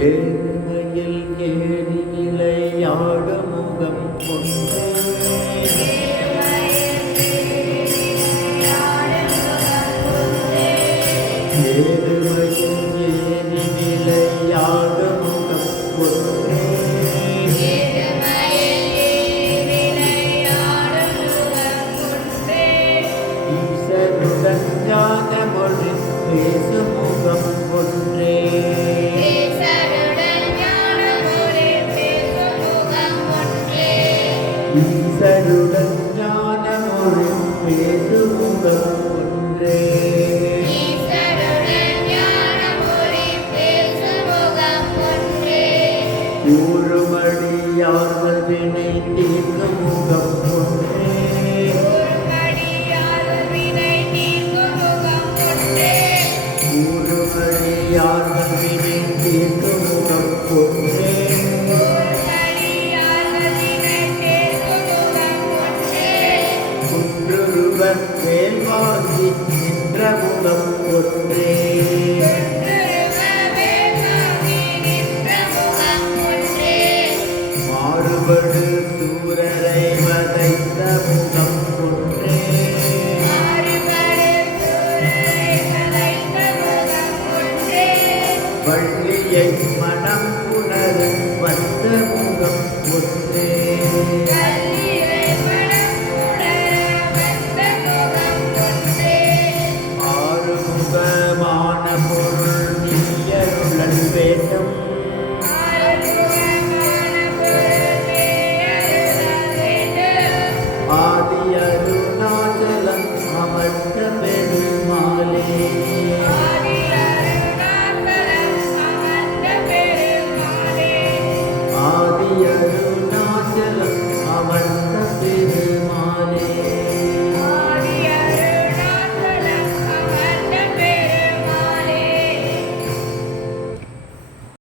ஏழ்மையில் ஏறி நிலையாடும் முகம் கொண்டே ஏழ்மையில் ஏறி நிலையாடும் முகம் கொண்டே ஈசனுடன் ஞான மொழி பேசும் முகம் ஒன்றே ஈசனுடன் ஞான மொழி பேசும் முகம் ஒன்றே கூறுமடியார்கள் வினை தீர்க்கும் முகம் ஒன்றே கூறுமடியார்கள் வினை தீர்க்கும் முகம் ஒன்றே குன்றுருவர் வேல் வாங்கி நின்ற முகம் ஒன்றே